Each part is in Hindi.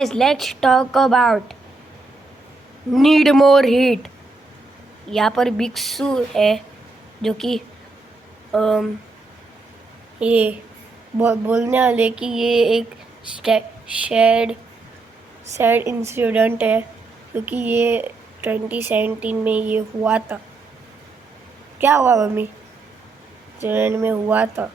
Let's talk about need more heat. यहाँ पर भिक्षु है जो कि ये बोलने वाले कि ये एक सैड इंसिडेंट है क्योंकि ये 2017 में ये हुआ था। क्या हुआ मम्मी? चैनल में हुआ था।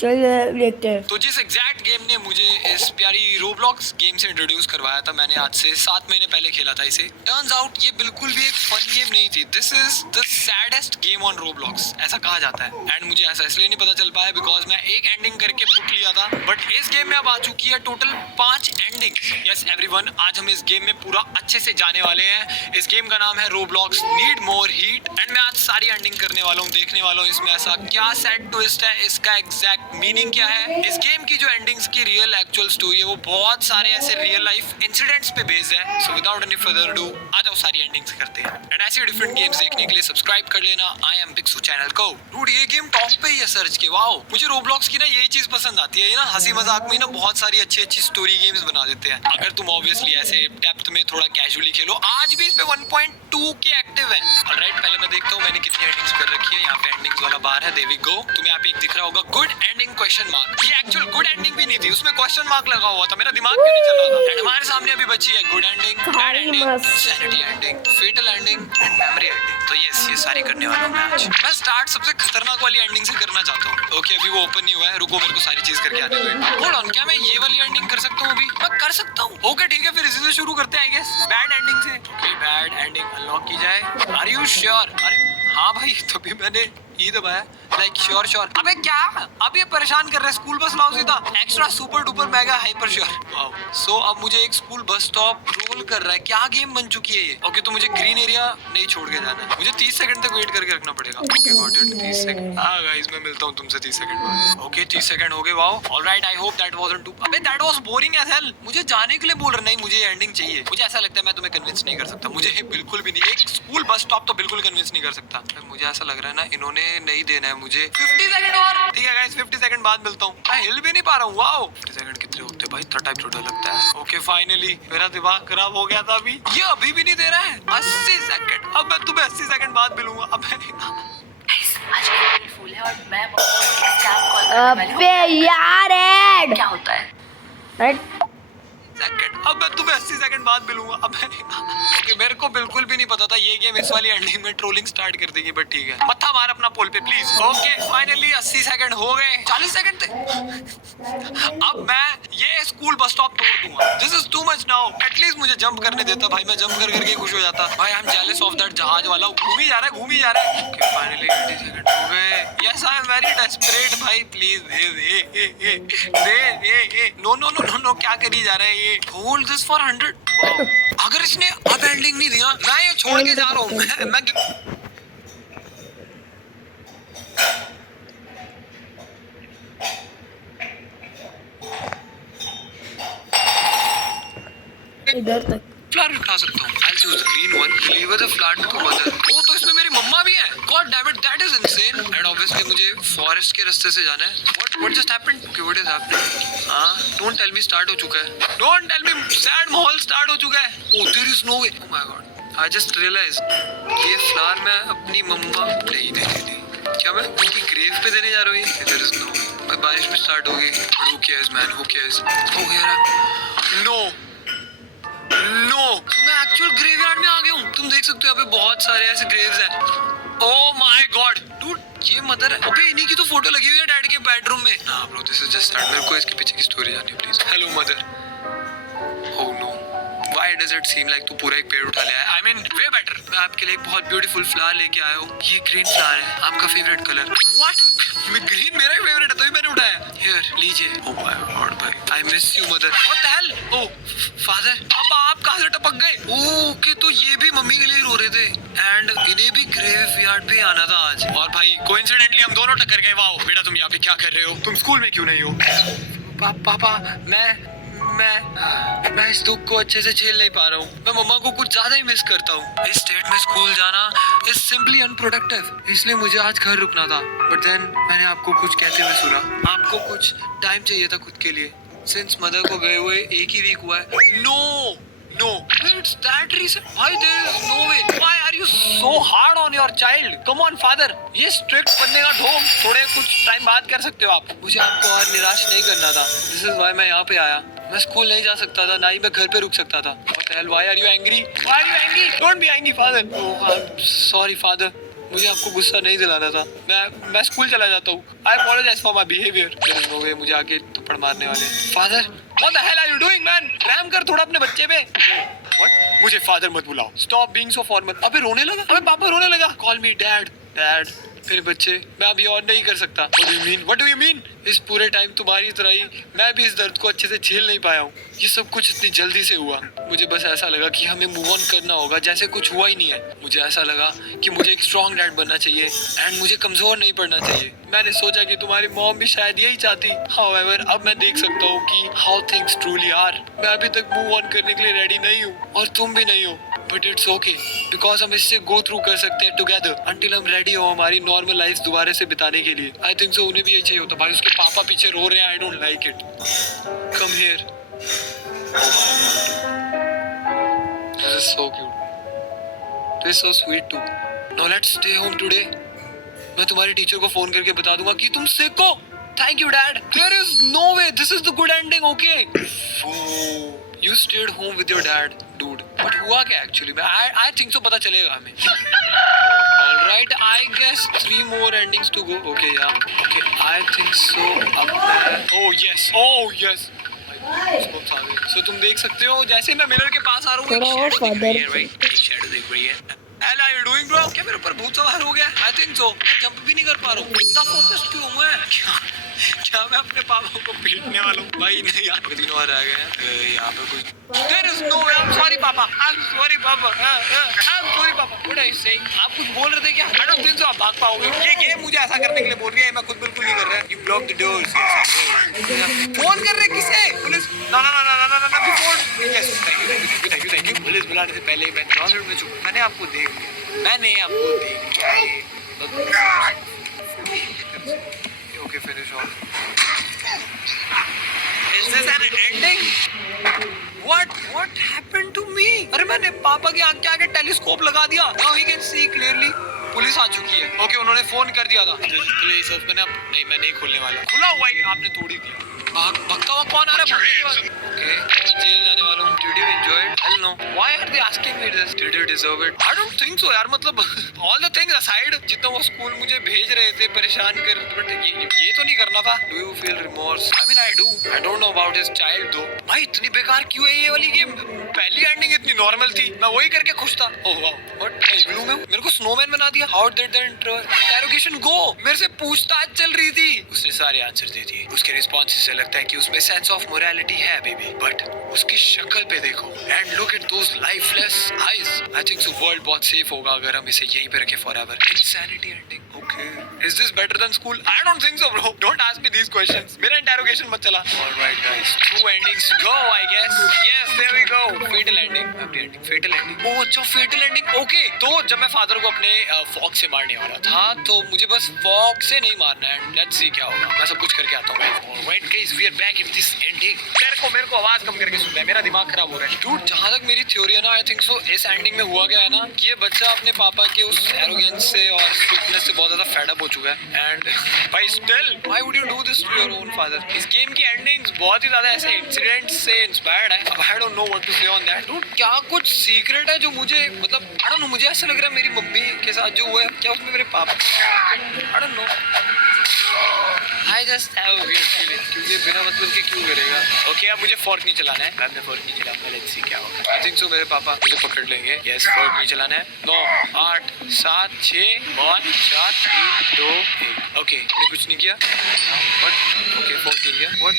चलिए देखते हैं। तो जिस एग्जैक्ट गेम ने मुझे इस प्यारी रोब्लॉक्स गेम से इंट्रोड्यूस करवाया था, मैंने आज से 7 महीने पहले खेला था इसे। टर्न्स आउट ये बिल्कुल भी एक फन गेम नहीं थी। This is the saddest game on Roblox, ऐसा कहा जाता है। एंड मुझे ऐसा इसलिए नहीं पता चल पाया बिकॉज मैं एक एंडिंग करके फुट लिया था। बट इस गेम में अब आ चुकी है टोटल 5 एंडिंग। यस एवरीवन, आज हम इस गेम में पूरा अच्छे से जाने वाले हैं। इस गेम का नाम है Roblox need more heat and मैं आज सारी एंडिंग करने वाला हूँ, देखने वाला हूँ इसमें ऐसा क्या सैड ट्विस्ट है, इसका एग्जैक्ट मीनिंग क्या है। इस गेम की जो एंडिंग्स की रियल एक्चुअल स्टोरी है वो बहुत सारे ऐसे रियल लाइफ इंसिडेंट्स पे बेस्ड है। So without any further do आ जाओ सारी एंडिंग्स करते हैं। एंड ऐसे डिफरेंट गेम्स देखने के लिए सब्सक्राइब कर लेना आई एम भिक्षु चैनल को। डूड ये गेम टॉप पे ही है सर्च के। वाओ, मुझे रोब्लॉक्स की ना यही चीज पसंद आती है, ये ना हंसी मजाक में ना बहुत सारी अच्छी अच्छी स्टोरी गेम्स बना देते हैं। अगर तुम ऑब्वियसली ऐसे डेप्थ में थोड़ा कैजुअली खेलो। आज भी इस पे 1.2 के एक्टिव है। ऑलराइट, पहले मैं देखता हूँ मैंने कितनी एंडिंग्स कर रखी है। यहाँ पे एंडिंग्स वाला बार है, देयर वी गो। तुम्हें यहाँ पे एक दिख रहा होगा गुड एंडिंग क्वेश्चन मार्क। ये एक्चुअल गुड एंडिंग भी नहीं थी, उसमें क्वेश्चन मार्क लगा हुआ था। मेरा दिमाग क्यों नहीं चल रहा था। एंड हमारे सामने अभी बची है good ending, bad ending, sanity ending, fatal ending and memory ending. तो यस, ये सारी करने वाला हूँ मैं आज। मैं स्टार्ट सबसे खतरनाक वाली एंडिंग से करना चाहता हूँ। ओके, अभी वो ओपन नहीं हुआ है, रुको मेरे को सारी चीज करके आने दो। होल्ड ऑन, क्या मैं ये वाली एंडिंग कर सकता हूँ अभी? मैं कर सकता हूँ। ओके ठीक है, फिर इसी से शुरू करते हैं आई गेस, बैड एंडिंग से। ओके, बैड एंडिंग अनलॉक की जाए। Are you sure? अरे हाँ भाई, तभी मैंने ये दबाया। Like sure sure. अबे क्या, अब ये परेशान कर रहे हैं। स्कूल बस लाओ सीधा, extra super duper mega hyper sure. Wow, so अब मुझे एक स्कूल बस स्टॉप रोल कर रहा है। क्या गेम बन चुकी है ये? ओके, तो मुझे ग्रीन एरिया नहीं छोड़ के जाना है। मुझे 30 सेकंड तक वेट करके रखना पड़ेगा। Okay got it, 30 second. हां गाइस, मैं मिलता हूं तुमसे 30 सेकंड बाद। ओके 30 सेकंड हो गए। Wow, alright, I hope that wasn't too. अबे that was boring as hell. मुझे जाने के लिए बोल रहे, नहीं मुझे एंडिंग चाहिए। मुझे ऐसा लगता है मैं तुम्हें कन्विंस नहीं कर सकता। मुझे बिल्कुल भी नहीं, एक स्कूल बस स्टॉप तो बिल्कुल कन्विंस नहीं कर सकता। मुझे ऐसा लग रहा है ना इन्होंने नहीं देना है मुझे 50 सेकंड और। ठीक है गाइस, 50 सेकंड बाद मिलता हूँ। मैं हिल भी नहीं पा रहा हूँ। वाओ, 50 सेकंड कितने होते हैं भाई? इतना टाइम छोटा लगता है। ओके फाइनली, मेरा दिमाग खराब हो गया था अभी। ये अभी भी नहीं दे रहा है। 80 सेकंड। अब मैं तुम्हें 80 सेकंड बाद मिलूंगा। अब आज अप्रैल फूल है और मैं स्कैम कॉल करने वाली हूँ। अबे यार ऐड क्या होता है? सेकंड। अब मैं तुम्हें 80 सेकंड बाद मिलूंगा। अब ओके, मेरे को बिल्कुल भी नहीं पता था ये गेम इस वाली एंडिंग में ट्रोलिंग स्टार्ट कर देगी, बट ठीक है। मत्था मार अपना पोल पे प्लीज। ओके फाइनली 80 सेकंड हो गए। 40 सेकंड थे। अब मैं ये स्कूल बस स्टॉप तोड़ दूंगा। This is too much now. At least मुझे जंप करने देता भाई, मैं जंप कर करके खुश हो जाता। भाई I am jealous of that जहाज वाला। घूम ही जा रहा है, घूम ही जा रहा है। ओके फाइनली 80 सेकंड हो गए। Yes I am very desperate भाई, प्लीज दे। No no no no no, क्या करी जा रहा है ये? Hold this for 100। अगर इसने अब एंडिंग नहीं दिया, मैं ये छोड़ के जा रहा हूँ। मैं इधर तक फ्लावर उठा सकता हूँ। I'll choose the green one. Deliver the flower to mother. ओ, तो इसमें मेरी मम्मा भी है। God damn it, that is insane. And obviously मुझे फॉरेस्ट के रास्ते से जाना है। What just happened? Okay, what is happening? हाँ, don't tell me start हो चुका है। Don't tell me sad माहौल start हो चुका है। Oh, there is no way. Oh my God. I just realized ये फ्लावर मैं अपनी मम्मा नहीं। क्या मैं उनकी ग्रेव पे देने जा रहा हूँ? There is no way. भाई बारिश में स्टार्ट होगी। Who cares man? Who cares? हो गया। No. नो, तो मैं एक्चुअल ग्रेवयार्ड में आ गया हूँ। तुम देख सकते हो यहाँ पे बहुत सारे ऐसे ग्रेव्स हैं। ओह माय गॉड डूड, ये मदर है। अबे इन्हीं की तो फोटो लगी हुई है डैड के बेडरूम में। ना bro, this is just sad. मेरे को इसके पीछे की स्टोरी जाननी है please. Hello mother. Oh no, why does it seem like तू पूरा एक पेड़ उठा ले आया? आई मीन वे बेटर, मैं आपके लिए एक बहुत ब्यूटीफुल फ्लावर लेके आया हूँ। ये ग्रीन फ्लावर है, आपका फेवरेट कलर। व्हाट? ग्रीन मेरा ही फेवरेट है, तभी मैंने उठाया। हियर लीजिए। ओह माय गॉड भाई, I miss you mother. What the hello? Oh father, अब आप कहां से टपक गए? ओके, तो ये भी मम्मी के लिए रो रहे थे एंड इन्हें भी ग्रेवयार्ड पे आना था आज। और भाई कोइंसिडेंटली हम दोनों टक्कर गए। वाओ बेटा, तुम यहाँ पे क्या कर रहे हो? तुम स्कूल में क्यों नहीं हो? पापा, मैं इस दुख को अच्छे से झेल नहीं पा रहा हूँ। मैं मम्मा को कुछ ज्यादा ही मिस करता हूँ। इस स्टेट में स्कूल जाना इज सिंपली अनप्रोडक्टिव, इसलिए मुझे आज घर रुकना था। बट देन मैंने आपको कुछ कहते हुए सुना। आपको कुछ टाइम चाहिए था खुद के लिए। सिंस मदर को गए हुए 1 ही वीक हुआ है। No, it's that reason. Why there is no way? Why are you so hard on your child? Come on, father. ये strict बनने का ढोंग थोड़े कुछ टाइम बाद कर सकते हो आप। मुझे आपको और निराश नहीं करना था। This is why मैं यहाँ पे आया। मैं स्कूल नहीं जा सकता था, ना ही मैं घर पे रुक सकता था। What the hell? Why are you angry? Why are you angry? Don't be angry, father. Oh, I'm sorry, father. मुझे आपको गुस्सा नहीं दिलाना था। मैं स्कूल चला जाता हूँ। I apologize for my behavior. There is no way मुझे आके थप्पड़ मारने वाले। Father, what the hell are you doing, man? रहम कर थोड़ा अपने बच्चे पे। What? मुझे father मत बुलाओ। Stop being so formal. अबे रोने लगा? अबे पापा रोने लगा? Call me dad, dad. फिर बच्चे, मैं अभी और नहीं कर सकता। What do you mean? What do you mean? इस पूरे टाइम तुम्हारी तरह ही मैं भी इस दर्द को अच्छे से झेल नहीं पाया हूँ। ये सब कुछ इतनी जल्दी से हुआ। मुझे बस ऐसा लगा कि हमें मूव ऑन करना होगा, जैसे कुछ हुआ ही नहीं है। मुझे ऐसा लगा कि मुझे एक स्ट्रॉन्ग डैड बनना चाहिए एंड मुझे कमजोर नहीं पड़ना चाहिए। मैंने सोचा कि तुम्हारी मॉम भी शायद यही चाहती। However, अब मैं देख सकता हूँ कि how things truly are। मैं अभी तक मूव ऑन करने के लिए रेडी नहीं हूँ और तुम भी नहीं हो। बट इट्स ओके बिकॉज हम इससे गो थ्रू कर सकते हैं टुगेदर अंटिल हम रेडी हो हमारी नॉर्मल लाइफ दोबारा से बिताने के लिए। आई थिंक सो उन्हें भी ये चाहिए होता। भाई उसके पापा पीछे रो रहे हैं। I don't like it. Come here. This is so cute. This is so sweet too. Now let's stay home today. मैं तुम्हारी टीचर को फोन करके बता दूंगा कि तुम सिक हो। Thank you dad. There is no way this is the good ending. Okay You stayed home with your dad, dude. But हुआ क्या actually? I think so पता चलेगा हमें। Alright, I guess 3 more endings to go. Okay, yeah. Okay, I think so. अब मैं Oh yes. So तुम देख सकते हो जैसे मैं मिरर के पास आ रहा हूँ एक shadow दिख रही है, right? एक shadow दिख रही है। Hell are you doing, bro? क्या मेरे ऊपर भूत सवार हो गया? I think so. मैं जंप भी नहीं कर पा रहा हूँ। इतना फोकस्ड क्यों हूँ मैं? क्या मैं अपने पापा को पीटने वाला हूँ? भाई नहीं यार, 3 और रह गए यहाँ पे कुछ। There is no way. I'm sorry, Papa. I'm sorry, Papa. I'm sorry, Papa. What are you saying? आप कुछ बोल रहे थे क्या? I don't think so. आप भाग पाओगे। ये गेम मुझे ऐसा करने के लिए बोल रही है। मैं खुद बिल्कुल नहीं कर रहा। You block the doors. Phone कर रहे किसे? Police? No. Before. Yes. Thank you. Police बुलाने से पहले मैं 9 मिनट में चुप। मैंने आपको देख लिया। मैंने आपको देख लिया। Okay, finish off. Is this an ending? What happened to me? अरे मैंने पापा के आँख के आगे टेलीस्कोप लगा दिया। Now he can see clearly. Police आ चुकी है। ओके उन्होंने फोन कर दिया था। पुलिस मैंने नहीं मैं नहीं खोलने वाला। खुला हुआ ही आपने तोड़ ही दिया। भगता हुआ कौन आ रहा है? ओके मैं जेल जाने वाला हूँ। Did you enjoy it? Hell no. Why are they asking me this? Did you deserve it? I don't think so यार। मतलब all the things aside, जितना वो स्कूल मुझे भेज रहे थे परेशान कर, बट ये तो नहीं करना था। Do you feel remorse? I mean I do. I don't know about his child though. भाई इतनी बेकार क्यों है ये वाली गेम? पहली एंडिंग इतनी नॉर्मल थी। मैं वही करके खुश था। Oh wow. व्हाट? इग्लू में मेरे को स्नोमैन बना दिया। How did the interrogation go? मेरे से पूछताछ चल रही थी। उसने सारे आंसर दे दिए। उसके रिस्पॉन्स से लगता है कि उसमें सेंस ऑफ मोरालिटी है बेबी। बट उसकी शक्ल पे देखो and look at those lifeless eyes. I think so world बहुत सेफ होगा अगर हम इसे यहीं पे रखें forever. Insanity ending. Okay is this better than school? I don't think so bro. Don't ask me these questions. मेरा इंटरोगेशन मत चला। Alright guys 2 endings go I guess. Yes there we go. Fatal ending. Happy ending. Fatal ending. Oh अच्छा फेटल एंडिंग। ओके तो जब मैं फादर को अपने फॉक से मारने वाला था तो मुझे बस फॉक से नहीं मारना है। लेट्स सी क्या होगा। मैं सब कुछ करके आता हूँ। Alright guys we are back in this ending. मेरे को आवाज कम करके सुनना है। मेरा दिमाग खराब हो रहा है। डूड जहाँ तक मेरी थ्योरी है ना आई थिंक सो इस एंडिंग में हुआ क्या है ना कि ये बच्चा अपने पापा के उस एरोगेंस से और स्ट्रिक्टनेस से बहुत ज्यादा फेड अप हो चुका है। एंड भाई still why would you do this to your own father? इस गेम की एंडिंग्स बहुत ही ज्यादा ऐसे इंसिडेंट्स से इंस्पायर्ड है। अब I don't know what to say on that. Dude क्या कुछ सीक्रेट है जो मुझे मतलब आई डोंट नो। मुझे ऐसा लग रहा है मेरी मम्मी के साथ जो हुआ है क्या उसमें मेरे पापा आई don't no. I just have a weird feeling क्योंकि बिना मतलब के क्यों करेगा। ओके अब मुझे फोर्क नहीं चलाना है। मैं फोर्क नहीं चलाऊंगा। लेट्स सी क्या होगा। आई थिंक सो मेरे पापा मुझे पकड़ लेंगे। यस फोर्क नहीं चलाना है। 9 8 7 6 5 4 3 2 1। ओके मैंने कुछ नहीं किया। व्हाट? ओके फोर्क गिर गया। व्हाट?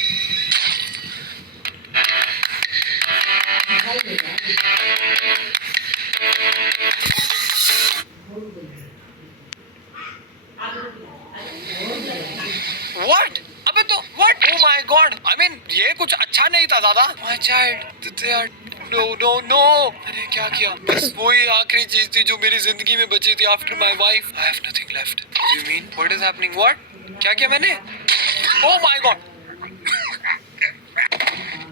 What? अबे तो what? Oh my God! I mean ये कुछ अच्छा नहीं था ज़्यादा। My child, they are no. मैंने क्या किया? बस वही आखिरी चीज थी जो मेरी जिंदगी में बची थी। After my wife, I have nothing left. What do you mean? What is happening? What? क्या किया मैंने? Oh my God!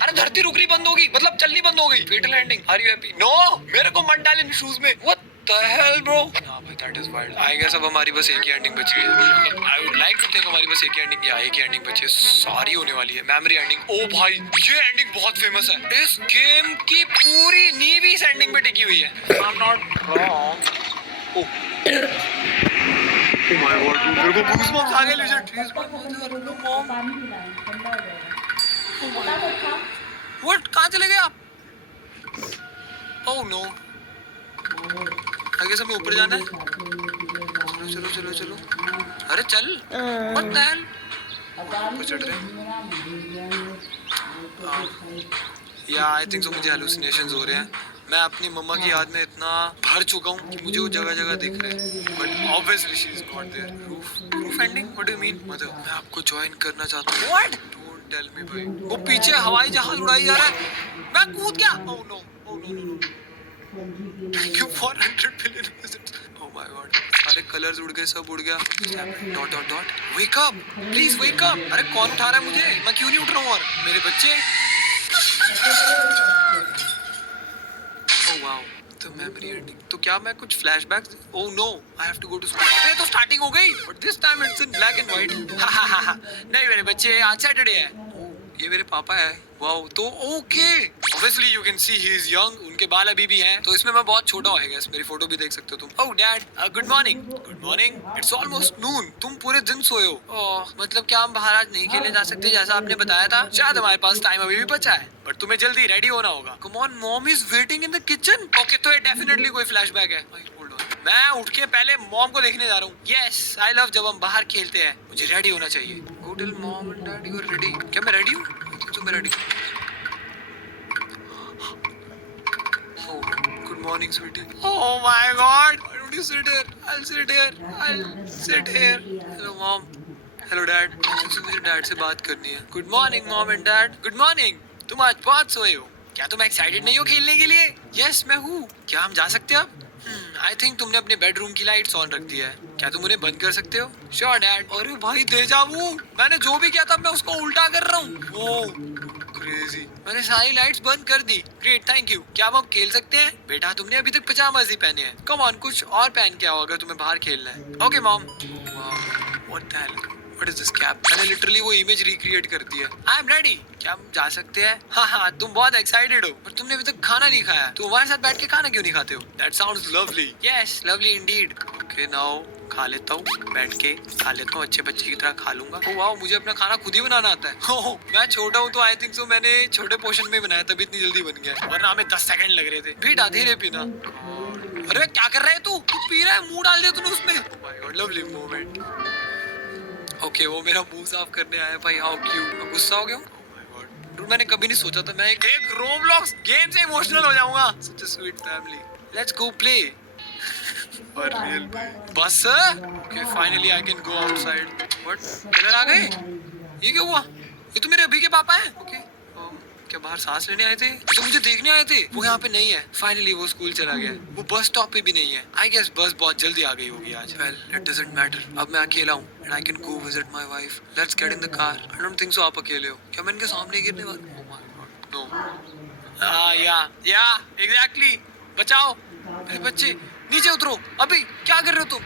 अरे धरती रुक रही बंद होगी, मतलब चलनी बंद हो गई। Fatal ending, are you happy? No, मेरे को मत डाल इन शूज में। What the hell bro? हां भाई, that is wild. I guess अब हमारी बस एक ही एंडिंग बची है। मतलब I would like to think हमारी बस एक ही एंडिंग, या एक ही एंडिंग बची है। सारी होने वाली है मेमोरी एंडिंग। ओ भाई, ये एंडिंग बहुत फेमस है। इस गेम की पूरी नींव इस एंडिंग पे टिकी हुई है। I am not wrong. Oh my god, dude, मेरे को goosebumps आ गए legit. Please, my mother, no mom. What? कहाँ चले गए आप? Oh no. आगे से हमें ऊपर जाना है। चलो चलो चलो चलो। अरे चल। What the hell? ऊपर चढ़ रहे हैं। या आई थिंक सो मुझे hallucinations हो रहे हैं। मैं अपनी मम्मा की याद में इतना भर चुका हूँ कि मुझे वो जगह जगह दिख रहे हैं, but obviously she is not there. Proof ending, what do you mean? मतलब मैं आपको ज्वाइन करना चाहता हूँ। व्हाट? डोंट टेल मी भाई। वो पीछे हवाई जहाज उड़ाई जा रहा है, मैं कूद गया। Oh no, oh no no no. Thank you for 100 billion visits. Oh my god, सारे कलर्स उड़ गए, सब उड़ गया। Dot dot dot. Wake up please, wake up. अरे कौन उठा रहा है मुझे? मैं क्यों नहीं उठ रहा हूँ? और मेरे बच्चे। Oh wow, the memory ending. तो क्या मैं कुछ flashbacks? Oh no, I have to go to school. ये तो starting हो गई, but this time it's in black and white. नहीं मेरे बच्चे, आज Saturday है। ये मेरे पापा है। वाओ, तो okay. Obviously you can see he is young. उनके बाल अभी भी हैं। तो इसमें मैं बहुत छोटा हूँ, I guess। मेरी फोटो भी देख सकते हो तुम। Oh dad, good morning. Good morning. It's almost noon. तुम पूरे दिन सोए हो। ओह, मतलब क्या हम बाहर आज नहीं खेलने जा सकते जैसा आपने बताया था? शायद हमारे पास टाइम अभी भी बचा है, बट तुम्हें जल्दी रेडी होना होगा। Come on, mom is waiting in the kitchen. Okay, तो ये definitely कोई flashback है। Hold on. मैं उठ के पहले मॉम को देखने जा रहा हूँ। Yes, I love जब हम बाहर खेलते हैं। मुझे रेडी होना चाहिए। Go tell mom and dad you are ready. क्या मैं रेडी हूँ? तो मैं ready. Oh, good morning, sweetie. Oh my God! Why don't you sit here? I'll sit here. I'll sit here. Hello, mom. Hello, dad. मुझे डैड से बात करनी है। Good morning, mom and dad. Good morning. तुम आज बहुत सोए हो। क्या तुम एक्साइटेड नहीं हो खेलने के लिए? Yes, मैं हूँ। क्या हम जा सकते हैं अब? आई थिंक तुमने अपने बेडरूम की लाइट्स ऑन रख दी है। क्या तुम उन्हें बंद कर सकते हो? Sure dad. अरे भाई देजा वू, मैंने जो भी किया था मैं उसको उल्टा कर रहा हूँ। ओह क्रेजी, मैंने सारी लाइट्स बंद कर दी। Great, thank you. क्या हम खेल सकते हैं? बेटा तुमने अभी तक पजामाज ही पहने हैं। कम ऑन, कुछ और पहन के आओ अगर तुम्हें बाहर खेलना है। Okay mom. What the hello? What is this cap? मैंने लिटरली वो इमेज रिक्रिएट कर दी है। I am ready. क्या हम जा सकते हैं? हाँ, तुम बहुत एक्साइटेड हो, पर तुमने अभी तक खाना नहीं खाया। तुम हमारे साथ बैठ के खाना क्यों नहीं खाते हो? That sounds lovely. Yes, lovely indeed. Okay, now खा लेता हूँ, बैठ के खा लेता हूँ, अच्छे बच्चे की तरह खा लूंगा। ओह वाह, मुझे अपना खाना खुद ही बनाना आता है। ओह, मैं छोटा हूँ तो आई थिंक सो मैंने छोटे पोर्शन में बनाया, तभी इतनी जल्दी बन गया, वरना हमें 10 सेकंड लग रहे थे। बेटा धीरे पीना। अरे क्या कर रहा है तू? पी रहा है, मुंह डाल दिया तूने उसमें। Oh my God, lovely moment. Okay, वो मेरा मुंह साफ करने आया भाई। How cute. मैं गुस्सा हो गया हूँ। ओह माय गॉड, मैंने कभी नहीं सोचा था मैं एक रोब्लॉक्स गेम से इमोशनल हो जाऊंगा। Such a sweet family. Let's go play. For real बस। Okay, finally I can go outside. What? किधर आ गए? ये क्या हुआ? ये तो मेरे अभी के पापा हैं। ओके, क्या बाहर सांस लेने आए थे? तो मुझे देखने आए थे। वो यहाँ पे नहीं है। फाइनली वो स्कूल चला गया। वो बस स्टॉप पे भी नहीं है। आई गेस बस बहुत जल्दी आ गई होगी आज। Well, it doesn't matter. अब मैं अकेला हूँ and I can go visit my wife. Let's get in the car. I don't think so आप अकेले हो। क्या मैं इनके सामने गिरने वाला? Oh my god, no. Yeah exactly. बचाओ मेरे बच्चे, नीचे उतरो अभी। क्या कर रहे हो तुम?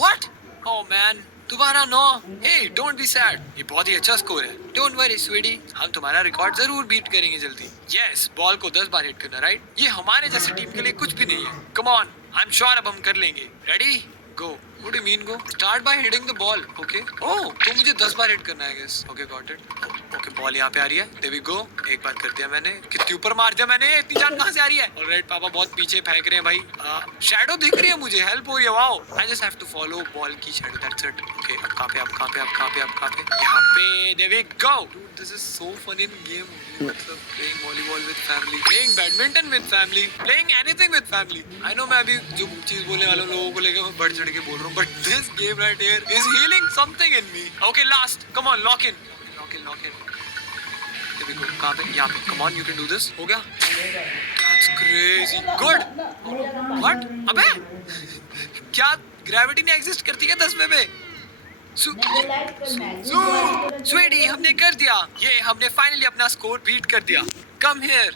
What? Oh man, तुम्हारा 9। Hey, don't be sad. ये बहुत ही अच्छा स्कोर है। Don't worry, sweetie. हम तुम्हारा रिकॉर्ड जरूर बीट करेंगे जल्दी। Yes, बॉल को 10 बार हिट करना, राइट? ये हमारे जैसे टीम के लिए कुछ भी नहीं है। Come on, I'm sure अब हम कर लेंगे। Ready? Go. What do you mean go? Start by hitting the ball. Okay. Oh, तो मुझे 10 बार हिट करना है, I guess. Okay, got it. Okay, ball यहाँ पे आ रही है। There we go. एक बार कर दिया मैंने। कितनी ऊपर मार दिया मैंने? इतनी जान कहाँ से आ रही है? Alright, पापा बहुत पीछे फेंक रहे हैं भाई। शैडो दिख रही है मुझे, हेल्प हो रही है। Wow, I just have to follow ball की शैडो, that's it. Okay, अब कहाँ पे? यहाँ पे। There we go. Dude, this is so fun in game. मतलब playing volleyball with family, playing badminton with family, playing anything with family. I know मैं अभी जो चीज बोलने वाले लोगों को लेकर मैं बढ़ चढ़ के बोल रहा हूँ, but this game right here is healing something in me. Okay, last. Come on, lock in. There we go. कहाँ पे? यहाँ पे. Come on, you can do this. हो गया? That's crazy. Good. What? अबे क्या ग्रेविटी नहीं एग्जिस्ट करती क्या 10वें पे? स्वीटी हमने कर दिया, ये हमने फाइनली अपना स्कोर बीट कर दिया। Come here.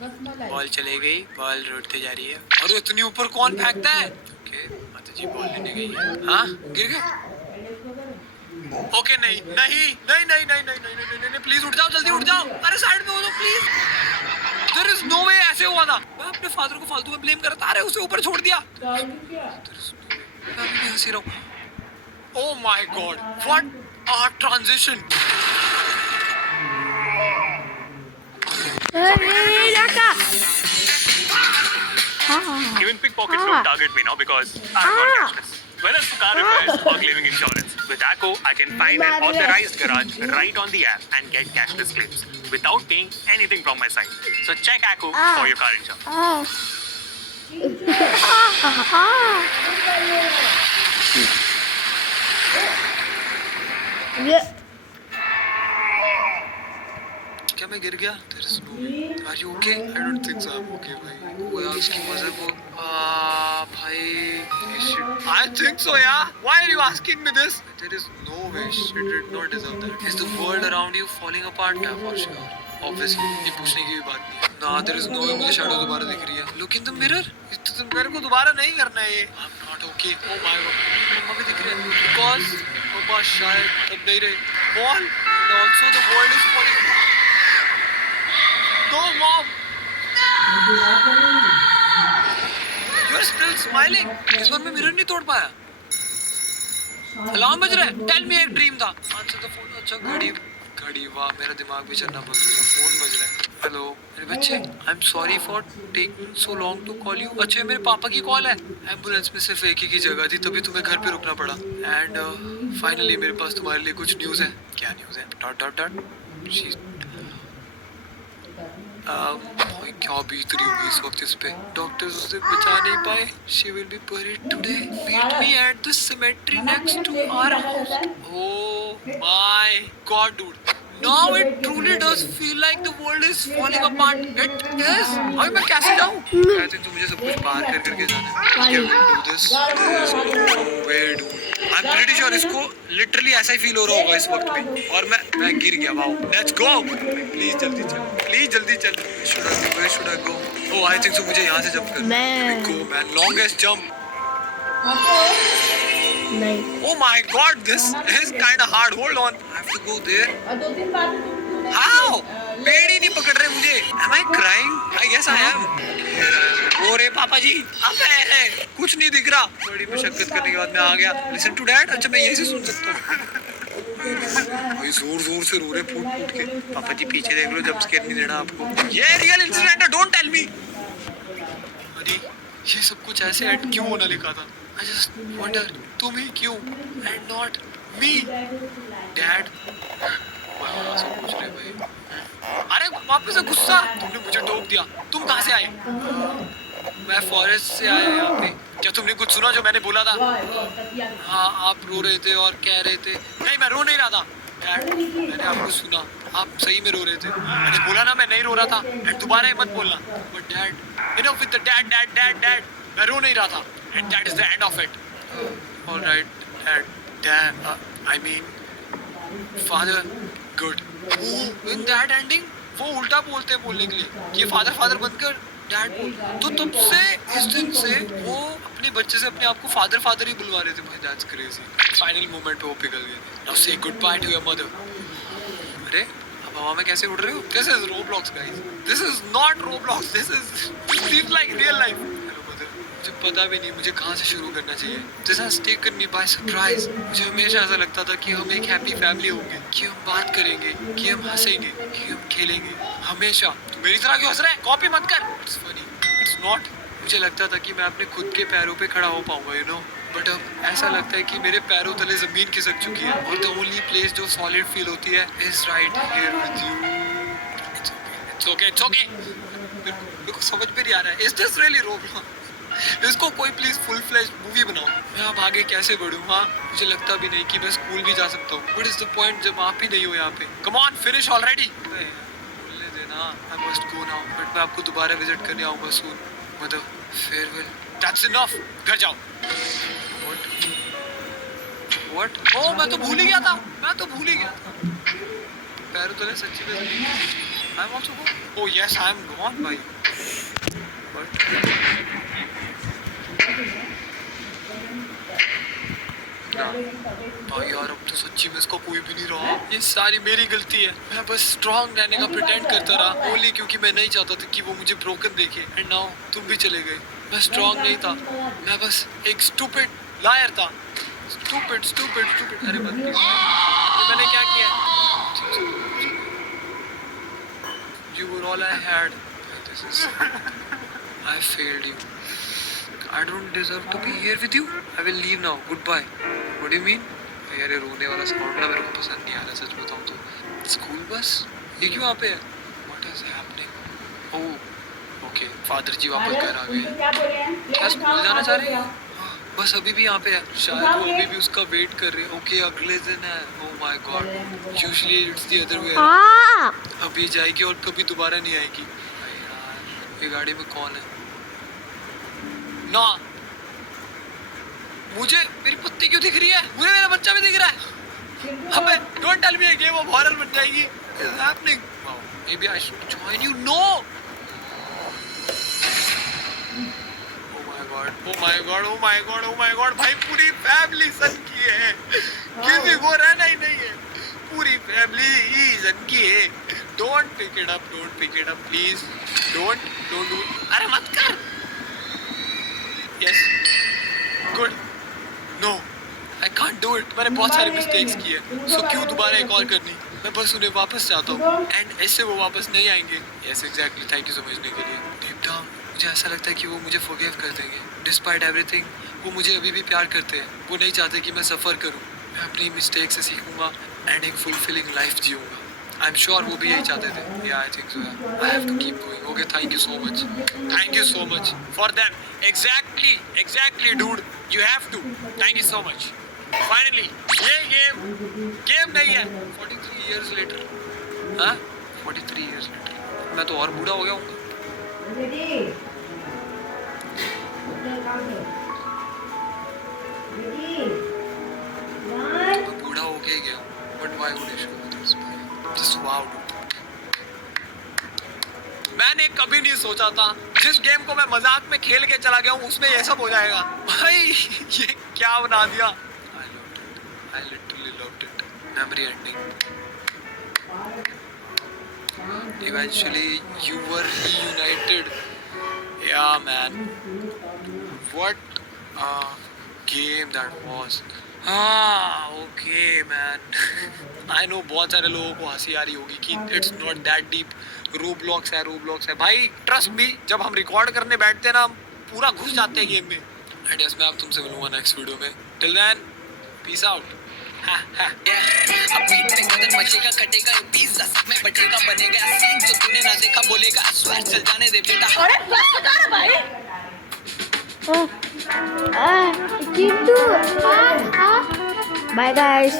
बॉल चले गई, बॉल रोडते जा रही है। और इतनी ऊपर कौन फेंकता है? ओके माता जी बॉल लेने गई है। हाँ गिर गए। ओके नहीं नहीं नहीं नहीं नहीं नहीं नहीं नहीं नहीं प्लीज उठ जाओ, जल्दी उठ जाओ। अरे साइड में हो जाओ प्लीज। देयर इज नो वे ऐसे हुआ था। मैं अपने फादर को फालतू में ब्लेम करता, अरे उसे ऊपर छोड़ दिया। मैं हंसी रहा हूँ। Oh my God! What a transition! Even pickpockets don't target me now because I've got cashless. Whether it's car repairs or claiming insurance, with Acko, I can find an authorized garage right on the app and get cashless claims without paying anything from my side. So check Acko for your car insurance. क्या मैं गिर गया? There is no way. Are you okay? I don't think so. I'm okay भाई। वो यार उसकी मज़र को भाई I think so यार। Why are you asking me this? There is no way. She did not deserve that. Is the world around you falling apart? Yeah, for sure. Obviously ये पूछने की भी बात नहीं है। Nah, there is no way मुझे शैडो दोबारा दिख रही है। Look in the mirror. तो मेरे को दोबारा नहीं करना है ये। I'm not okay. Oh my God. मम्मा भी दिख रही है। Because पापा शायद अब नहीं रहे। Ball and also the world is falling apart. No, Mom! You're still smiling. इस बार मैं मिरर नहीं तोड़ पाया। अलार्म बज रहा है। Tell me एक ड्रीम था। Answer the phone. अच्छा घड़ी वाह मेरा दिमाग भी चलना बंद हो गया। फोन बज रहा है। हेलो मेरे बच्चे, I am sorry for taking so long to call you. अच्छा मेरे पापा की कॉल है। एम्बुलेंस में सिर्फ एक ही की जगह थी, तभी तुम्हें घर पे रुकना पड़ा। एंड फाइनली मेरे पास तुम्हारे लिए कुछ न्यूज़ है। क्या न्यूज़ है? डॉट डॉट डॉट क्या बीत रही होगी इस वक्त इस पे। डॉक्टर्स उसे बचा नहीं पाए। She will be buried today. Meet me at the cemetery next to our house. Oh my God, dude. Now it truly does feel like the world is falling apart. It is. अभी मैं कैसे जाऊँ? I think तो मुझे सब कुछ बाहर करके जाना है। Can we do this? There is no way, dude. I'm pretty sure इसको literally ऐसा ही फील हो रहा होगा इस वक्त में। और मैं गिर गया। वाओ। Let's go. Please जल्दी चल। Please जल्दी चल। Where should I go? Oh, I think so मुझे यहाँ से जंप करना है। Go man. Longest jump. नहीं। Oh my God, this is kind of hard. Hold on. I have to go there. How? पेड़ ही नहीं पकड़ रहे मुझे। Am I crying? I guess I am. ओ रे पापा जी, आप है कुछ नहीं दिख रहा। बड़ी मशक्कत करने के बाद मैं आ गया। Listen to dad. अच्छा मैं यहीं से सुन सकता हूँ। भाई जोर से रो रहे फूट के। पापा जी पीछे देख लो, जब स्केयर नहीं देना आपको। ये रियल इंसिडेंट है, डोंट टेल मी। अरे ये सब कुछ ऐसे एंड क्यों होना लिखा था? I just wonder, तुम ही क्यों and not me? Dad, सब पूछ रहे भाई। अरे वापस से गुस्सा। तुमने मुझे टोक दिया। तुम कहाँ से आए? मैं फॉरेस्ट से आया यहाँ पे। क्या तुमने कुछ सुना जो मैंने बोला था? हाँ आप रो रहे थे और कह रहे थे। नहीं मैं रो नहीं रहा था। डैड मैंने आपको सुना, आप सही में रो रहे थे। मैंने बोला ना मैं नहीं रो रहा था। एंड दोबारा ये मत बोलना। But dad, enough with the dad. मैं रो नहीं रहा था। And that is the end of it. All right, Dad. I mean, father. Good. In that ending, वो उल्टा बोलते हैं बोलने के लिए। ये फादर बनकर डैड बोल। तो तब से इस दिन से वो अपने बच्चे से अपने आप को फादर ही बुलवा रहे थे। भाई that's crazy. Final moment पे वो पिघल गए। Now say goodbye to your mother. अरे अब हवा में कैसे उड़ रहे हो? This is Roblox, guys. This is not Roblox. This seems like real life. मुझे पता भी नहीं मुझे कहाँ से शुरू करना चाहिए। This has taken me by surprise. मुझे हमेशा ऐसा लगता था कि हम एक हैप्पी फैमिली होंगे, कि हम बात करेंगे, कि हम हंसेंगे, कि हम खेलेंगे हमेशा। तो मेरी तरह क्यों हंस रहा है? कॉपी मत कर। It's funny. It's not. मुझे लगता था कि मैं अपने खुद के पैरों पे खड़ा हो पाऊंगा, you know. बट अब ऐसा लगता है कि मेरे पैरों तले जमीन खिसक चुकी है और the only place जो solid feel होती है is right here with you. It's okay. मेरे को समझ में नहीं आ रहा है। Is this really Roblox? इसको कोई प्लीज फुल फ्लैश मूवी बनाओ। मैं अब आगे कैसे बढ़ूँ? हाँ मुझे लगता भी नहीं कि मैं स्कूल भी जा सकता हूँ। What is the point जब आप ही नहीं हो यहाँ पे? Come on, finish already. बोलने देना। I must go now. But मैं आपको दोबारा विजिट करने आऊँगा soon. मतलब farewell. That's enough. घर जाओ। व्हाट? ओह मैं तो भूल ही गया था, पैरों तले सच्ची में I am also go. Oh yes I M gone भाई। हाँ यार अब तो सच्ची में इसका कोई भी नहीं रहा, ये सारी मेरी गलती है। मैं बस स्ट्रॉन्ग रहने का प्रिटेंड करता रहा ओनली क्योंकि मैं नहीं चाहता था कि वो मुझे ब्रोकन देखे। एंड नाउ तुम भी चले गए। मैं स्ट्रॉन्ग नहीं था, मैं बस एक स्टूपिड लायर था। स्टूपिड। अरे मत मैंने क्या किया? You were all I had. This is I failed you. I don't deserve to be here with you. I will leave now. Goodbye. What do you mean? यार ये रोने वाला साउंड ना मेरे को पसंद नहीं आ रहा सच बताऊं तो। स्कूल बस ये क्यों यहाँ पे है? What is happening? Oh, okay. Father ji वापस घर आ गए। क्या स्कूल जाना चाह रहे हैं? बस अभी भी यहाँ पे है। शायद वो अभी भी उसका वेट कर रहे हैं। ओके अगले दिन है। Oh my God. Usually it's the other way. अब ये जाएगी और कभी दोबारा नहीं आएगी। यार ये गाड़ी में कौन है? ना मुझे मेरी पत्ती क्यों दिख रही है? मुझे मेरा बच्चा भी दिख रहा है। अबे don't tell me a game of horror बन जाएगी। What is happening? Maybe I should join you. No. Oh my God. भाई पूरी फैमिली सन की है, किसी को रहना ही नहीं है। पूरी फैमिली ही सन की है। Don't pick it up, please. Don't do. अरे मत कर। Yes. Good. No. I can't do it. मैंने बहुत सारे मिस्टेक्स किए, so क्यों दोबारा एक और करनी? मैं बस उन्हें वापस चाहता हूँ, एंड ऐसे वो वापस नहीं आएंगे। Yes, exactly. Thank you समझने के लिए। Deep down, मुझे ऐसा लगता है कि वो मुझे forgive कर देंगे। Despite everything, वो मुझे अभी भी प्यार करते हैं। वो नहीं चाहते कि मैं सफ़र करूँ। मैं अपनी मिस्टेक से सीखूंगा एंड एक फुलफिलिंग लाइफ जीऊंगा। I'm sure वो भी यही चाहते थे। Yeah, I think so. Yeah. I have to keep going. Okay, thank you so much. Thank you so much for them. Exactly, dude. You have to. Thank you so much. Finally, ये गेम नहीं है। 43 years later. हाँ? 43 years later. मैं तो और बूढ़ा हो गया हूँ। मैं बूढ़ा हो के गया हूँ। But why would I show this? Just wow. मैंने कभी नहीं सोचा था जिस गेम को मैं मजाक में खेल के चला गया हूँ उसमें ये सब हो जाएगा। भाई ये क्या बना दिया? I literally loved it. Memory ending. Eventually you were reunited. Yeah man. What a game that was. Okay man. I know बहुत सारे लोगों को हंसी आ रही होगी कि it's not that deep. Roblox है भाई। ट्रस्ट मी, जब हम रिकॉर्ड करने बैठते हैं ना हम पूरा घुस जाते हैं गेम में। एंड यस मैं अब तुमसे मिलूंगा नेक्स्ट वीडियो में। Till then peace out. अब बीट पे कदर मचेगा कटेगा पिज्जा सब में बटेगा बनेगा सीन जो तूने ना देखा बोलेगा स्वेट चल जाने दे बेटा। अरे बस कर भाई। Bye guys.